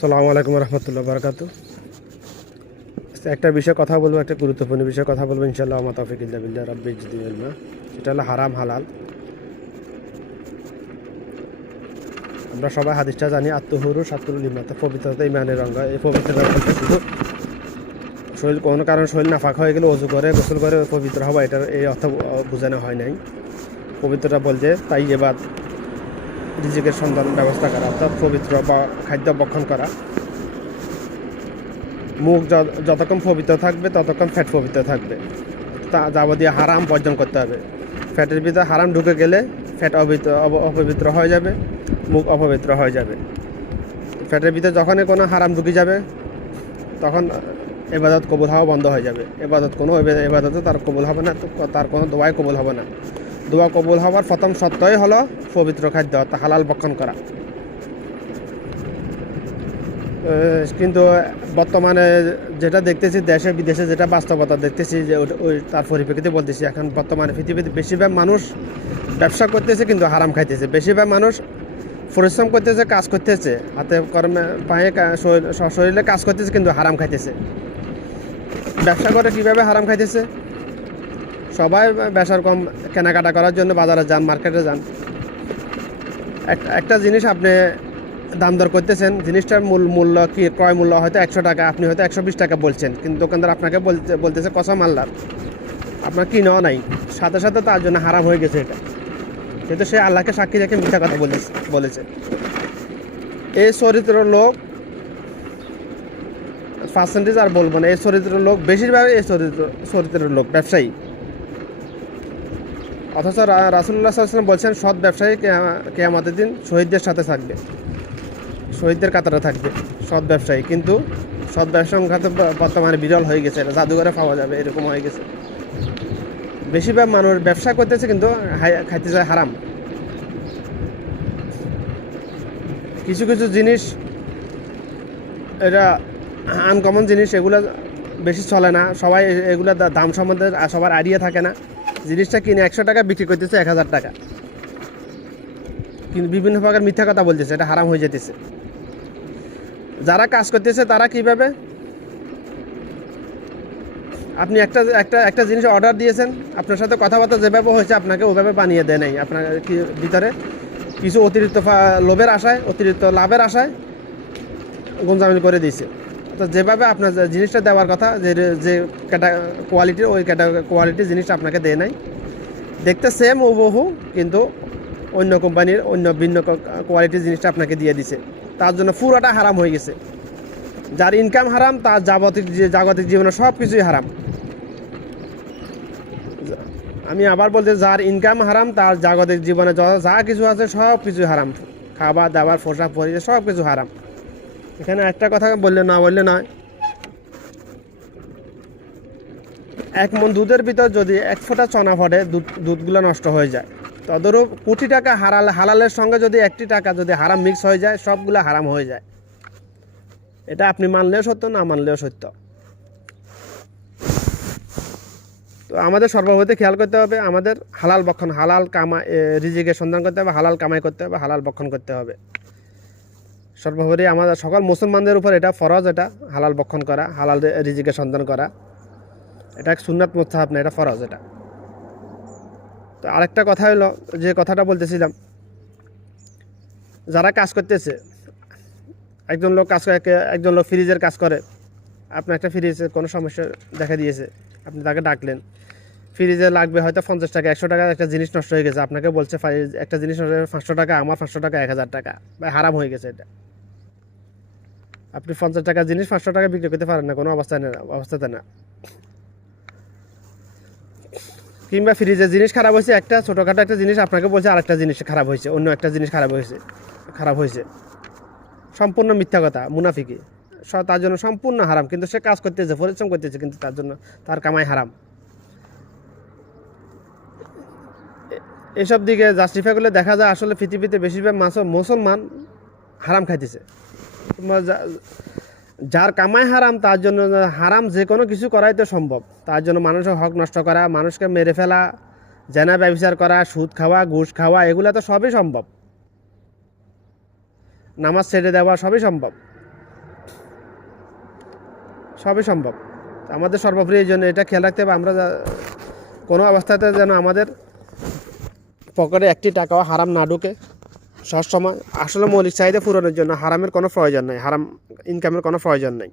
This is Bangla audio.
আসসালামু আলাইকুম রহমতুল্লাহ বারকাতু। একটা বিষয়ে কথা বলবো, একটা গুরুত্বপূর্ণ বিষয়ে কথা বলবো ইনশাআল্লাহ। আমা তৌফিক ইল্লা বিল্লাহ রাব্বিল জিদনি ইলমা। সেটা হলো হারাম হালাল। আমরা সবাই হাদিসটা জানি, আত্মহুরু সাতুরুল ইমান, পবিত্রতা ইমানের রঙ। এই পবিত্রতা বলতে শুধু শরীর কোনো কারণে শরীর নাফাক হয়ে গেলে অজু করে গোসল করে পবিত্র হওয়া, এটার এই অর্থ বোঝানো হয় নাই। পবিত্রতা বলতে তাই এবার রিজিকের সন্ধান ব্যবস্থা করা, অর্থাৎ পবিত্র বা খাদ্য ভক্ষণ করা। মুখ যতক্ষণ পবিত্র থাকবে ততক্ষণ ফ্যাট পবিত্র থাকবে। তা যাবতীয় হারাম বর্জন করতে হবে। ফ্যাটের ভিতরে হারাম ঢুকে গেলে ফ্যাট অপবিত্র হয়ে যাবে, মুখ অপবিত্র হয়ে যাবে। ফ্যাটের ভিতরে যখনই কোনো হারাম ঢুকে যাবে তখন এবাদত কবুল হওয়া বন্ধ হয়ে যাবে। এবাদতও তার কবুল হবে না, তার কোনো দোয়াই কবুল হবে না। দোয়া কবুল হওয়ার প্রথম শর্তই হলো পবিত্র খাদ্য, অর্থাৎ হালাল ভক্ষণ করা। কিন্তু বর্তমানে যেটা দেখতেছি, দেশে বিদেশে যেটা বাস্তবতা দেখতেছি, যে ওই তার পরিপ্রেক্ষিতে বলতেছি, এখন বর্তমানে পৃথিবীতে বেশিরভাগ মানুষ ব্যবসা করতেছে কিন্তু হারাম খাইতেছে। বেশিরভাগ মানুষ পরিশ্রম করতেছে, কাজ করতেছে, হাতে কর্মে পায়ে শরীরে কাজ করতেছে কিন্তু হারাম খাইতেছে। ব্যবসা করে কীভাবে হারাম খাইতেছে? সবাই ব্যবসার কম কেনাকাটা করার জন্য বাজারে যান, মার্কেটে যান। একটা জিনিস আপনি দাম দর করতেছেন, জিনিসটার মূল্য কি, ক্রয় মূল্য হয়তো 100 টাকা, আপনি হয়তো 120 টাকা বলছেন, কিন্তু দোকানদার আপনাকে বলতেছে কসম আল্লাহর আপনার কি নেওয়া নাই, সাথে সাথে তার জন্য হারাম হয়ে গেছে এটা। কিন্তু সে আল্লাহকে সাক্ষী রেখে মিথ্যা কথা বলেছে। এই চরিত্রের লোক পার্সেন্টেজ আর বলবো না, এই চরিত্রের লোক বেশিরভাগ এই চরিত্রের লোক ব্যবসায়ী। অথচ রাসূলুল্লাহ সাল্লাল্লাহু আলাইহি ওয়াসাল্লাম বলছেন, সৎ ব্যবসায়ী কিয়ামতের দিন শহীদদের সাথে থাকবে, শহীদদের কাতারে থাকবে সৎ ব্যবসায়ী। কিন্তু সৎ ব্যবসার সংখ্যা তো বর্তমানে বিরল হয়ে গেছে, এটা জাদুঘরে পাওয়া যাবে এরকম হয়ে গেছে। বেশিরভাগ মানুষ ব্যবসা করতেছে কিন্তু খাইতে যায় হারাম। কিছু কিছু জিনিস এটা আনকমন জিনিস, এগুলো বেশি চলে না, সবাই এগুলো দাম সম্বন্ধে সবার আইডিয়া থাকে না। জিনিসটা কিনে 100 টাকা বিক্রি করতেছে 1000 টাকা, কিন্তু বিভিন্ন প্রকার মিথ্যা কথা বলতেছে, এটা হারাম হয়ে যেতেছে। যারা কাজ করতেছে তারা কিভাবে, আপনি একটা জিনিস অর্ডার দিয়েছেন, আপনার সাথে কথাবার্তা যেভাবে হয়েছে আপনাকে ওভাবে বানিয়ে দেয় নাই, আপনার ভিতরে কিছু অতিরিক্ত লোভের আশায়, অতিরিক্ত লাভের আশায় গুঞ্জামিল করে দিয়েছে। তো যেভাবে আপনার জিনিসটা দেওয়ার কথা, যে কোয়ালিটির, ওই কোয়ালিটির জিনিসটা আপনাকে দেয় নাই। দেখতে সেম হুবহু, কিন্তু অন্য কোম্পানির অন্য ভিন্ন কোয়ালিটির জিনিসটা আপনাকে দিয়ে দিছে। তার জন্য পুরোটা হারাম হয়ে গেছে। যার ইনকাম হারাম, তার জাগতিক জীবনে সব কিছুই হারাম। আমি আবার বলতে, যার ইনকাম হারাম তার জাগতিক জীবনে যা কিছু আছে সব কিছুই হারাম। খাবার দাবার, পোশাক পরিচয় সব কিছু হারাম। এখানে একটা কথা বললে নয়, 1 মণ দুধের ভিতর যদি 1 ফোঁটা চনা ফটে, দুধগুলো নষ্ট হয়ে যায়। তদরূপ কোটি টাকা হালালের সঙ্গে যদি 1টি টাকা যদি হারাম মিক্স হয়ে যায়, সবগুলো হারাম হয়ে যায়। এটা আপনি মানলেও সত্য, না মানলেও সত্য। তো আমাদের সর্বপ্রথম খেয়াল করতে হবে, আমাদের হালাল ভক্ষণ, হালাল কামাই, রিজিকের সন্ধান করতে হবে, হালাল কামাই করতে হবে, হালাল ভক্ষণ করতে হবে। সর্বোপরি আমাদের সকল মুসলমানদের উপর এটা ফরজ, এটা হালাল ভক্ষণ করা, হালাল রিজিকের সন্ধান করা। এটা সুন্নাত মুস্তাহাব না, এটা ফরজ এটা। তো আরেকটা কথা হলো, যে কথাটা বলতেছিলাম, যারা কাজ করতেছে, একজন লোক ফ্রিজের কাজ করে। আপনার একটা ফ্রিজে কোনো সমস্যা দেখা দিয়েছে, আপনি তাকে ডাকলেন, ফ্রিজে লাগবে হয়তো 50 টাকা, 100 টাকা একটা জিনিস নষ্ট হয়ে গেছে, আপনাকে বলছে একটা জিনিস 500 টাকা, আমার 500 টাকা 1000 টাকা, বা হারাম হয়ে গেছে এটা। আপনি 50 টাকার জিনিস 500 টাকা বিক্রি করতে পারেন না, কোনো অবস্থাতে না। কিংবা ফ্রিজের জিনিস খারাপ হয়েছে, একটা ছোটোখাটো একটা জিনিস, আপনাকে বলছে আরেকটা জিনিস খারাপ হয়েছে, অন্য একটা জিনিস খারাপ হয়েছে। সম্পূর্ণ মিথ্যা কথা, মুনাফিকি। তার জন্য সম্পূর্ণ হারাম। কিন্তু সে কাজ করতেছে, পরিশ্রম করতেছে, কিন্তু তার জন্য তার কামাই হারাম। এসব দিকে জাস্টিফাই করলে দেখা যায় আসলে পৃথিবীতে বেশিরভাগ মুসলমান হারাম খাইতেছে। যার কামাই হারাম, তার জন্য হারাম যে কোনো কিছু করাই তো সম্ভব। তার জন্য মানুষের হক নষ্ট করা, মানুষকে মেরে ফেলা, জেনা ব্যভিচার করা, সুদ খাওয়া, ঘুষ খাওয়া, এগুলো তো সবই সম্ভব। নামাজ ছেড়ে দেওয়া সবই সম্ভব। সবই সম্ভব। আমাদের সর্বোপরি এই জন্য এটা খেয়াল রাখতে হবে, আমরা কোনো অবস্থাতে যেন আমাদের পকেটে একটি টাকাও হারাম না ঢুকে সবসময়। আসলে মৌলিক চাহিদা পূরণের জন্য হারামের কোনো প্রয়োজন নেই, হারাম ইনকামের কোনো প্রয়োজন নেই।